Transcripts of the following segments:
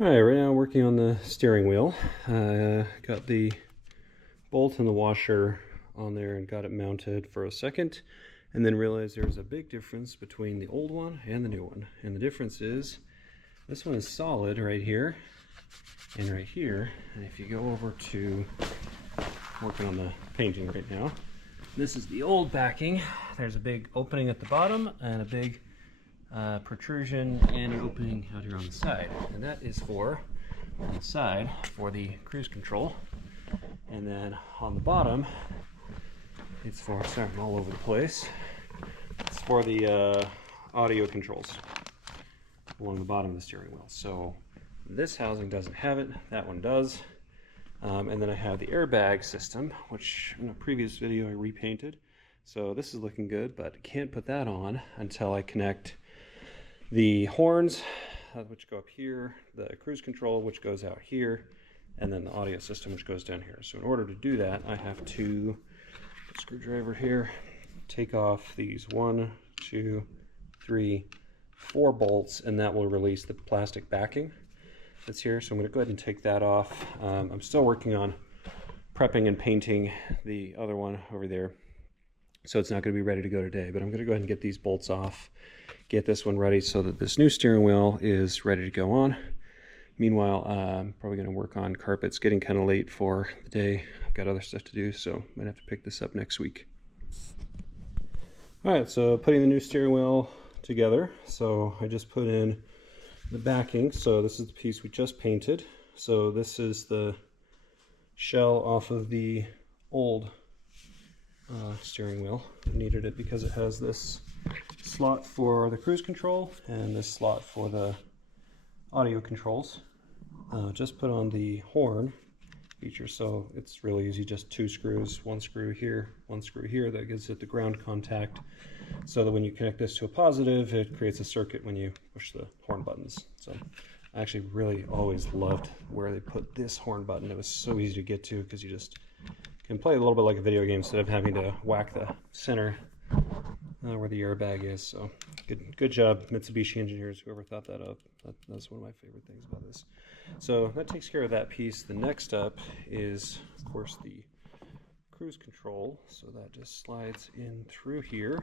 Alright, right now I'm working on the steering wheel. Got the bolt and the washer on there and got it mounted for a second, and then realized there's a big difference between the old one and the new one. And the difference is this one is solid right here and right here. And if you go over to working on the painting right now, this is the old backing. There's a big opening at the bottom and a big protrusion and an opening out here on the side, and that is for on the side for the cruise control, and then on the bottom it's for, sorry, I'm all over the place, it's for the audio controls along the bottom of the steering wheel. So this housing doesn't have it, that one does. And then I have the airbag system, which in a previous video I repainted, so this is looking good, but I can't put that on until I connect the horns, which go up here, the cruise control, which goes out here, and then the audio system, which goes down here. So in order to do that, I have to, screwdriver here, take off these 1, 2, 3, 4 bolts, and that will release the plastic backing that's here. So I'm going to go ahead and take that off. I'm still working on prepping and painting the other one over there, so it's not going to be ready to go today, but I'm going to go ahead and get these bolts off, get this one ready so that this new steering wheel is ready to go on. Meanwhile, I'm probably going to work on carpets. Getting kind of late for the day. I've got other stuff to do, so I might have to pick this up next week. Alright, so putting the new steering wheel together. So I just put in the backing. So this is the piece we just painted. So this is the shell off of the old steering wheel. I needed it because it has this slot for the cruise control and this slot for the audio controls. Just put on the horn feature, so it's really easy, just 2 screws, 1 screw here, 1 screw here. That gives it the ground contact, so that when you connect this to a positive, it creates a circuit when you push the horn buttons. So I actually really always loved where they put this horn button. It was so easy to get to because you just can play a little bit like a video game instead of having to whack the center where the airbag is. So good job, Mitsubishi engineers, whoever thought that up. That's one of my favorite things about this. So that takes care of that piece. The next up is, of course, the cruise control. So that just slides in through here,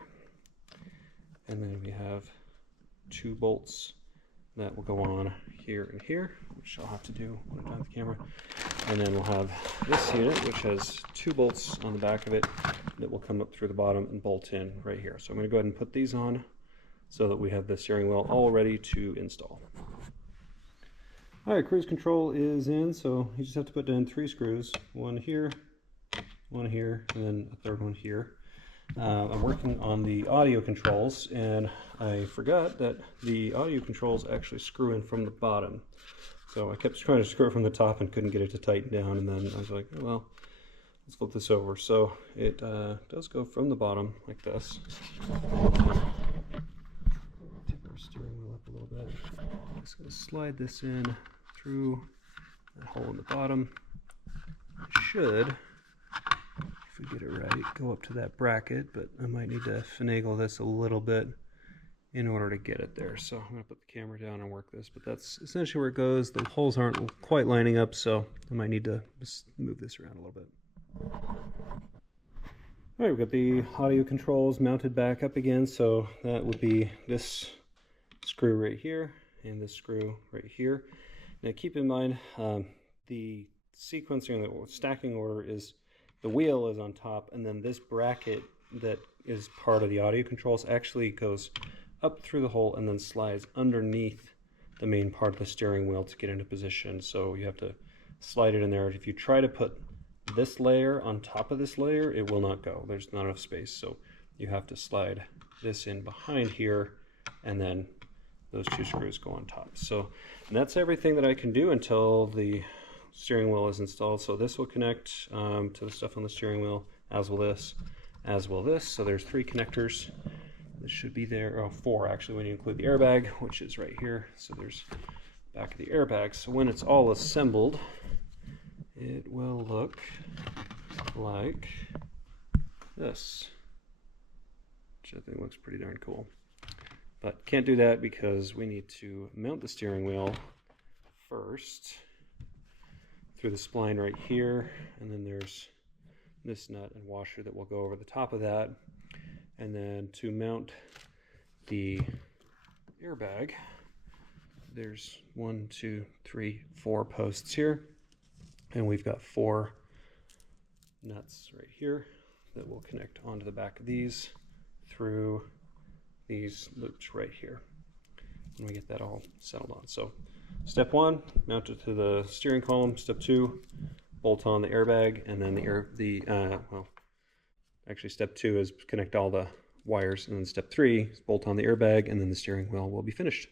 and then we have 2 bolts that will go on here and here, which I'll have to do when I'm done with the camera. And then we'll have this unit, which has 2 bolts on the back of it that will come up through the bottom and bolt in right here. So I'm going to go ahead and put these on so that we have the steering wheel all ready to install. Alright, cruise control is in, so you just have to put down 3 screws, 1 here, 1 here, and then a 3rd one here. I'm working on the audio controls, and I forgot that the audio controls actually screw in from the bottom. So I kept trying to screw it from the top and couldn't get it to tighten down, and then I was like, oh, well, let's flip this over. So it does go from the bottom like this. Tip our steering wheel up a little bit. I'm just going to slide this in through that hole in the bottom. It should, if we get it right, go up to that bracket, but I might need to finagle this a little bit in order to get it there. So I'm going to put the camera down and work this, but that's essentially where it goes. The holes aren't quite lining up, so I might need to just move this around a little bit. All right, we've got the audio controls mounted back up again, so that would be this screw right here and this screw right here. Now keep in mind, the sequencing, the stacking order is the wheel is on top, and then this bracket that is part of the audio controls actually goes up through the hole and then slides underneath the main part of the steering wheel to get into position. So you have to slide it in there. If you try to put this layer on top of this layer, it will not go. There's not enough space, so you have to slide this in behind here, and then those 2 screws go on top. So, and that's everything that I can do until the steering wheel is installed. So this will connect to the stuff on the steering wheel, as will this, as will this. So there's 3 connectors. This should be there, oh, 4 actually when you include the airbag, which is right here. So there's back of the airbag. So when it's all assembled, it will look like this, which I think looks pretty darn cool. But can't do that because we need to mount the steering wheel first through the spline right here, and then there's this nut and washer that will go over the top of that. And then to mount the airbag, there's 1, 2, 3, 4 posts here, and we've got 4 nuts right here that will connect onto the back of these through these loops right here, and we get that all settled on. So step 1, mount it to the steering column. Step 2, bolt on the airbag, and then step 2 is connect all the wires, and then step 3 is bolt on the airbag, and then the steering wheel will be finished.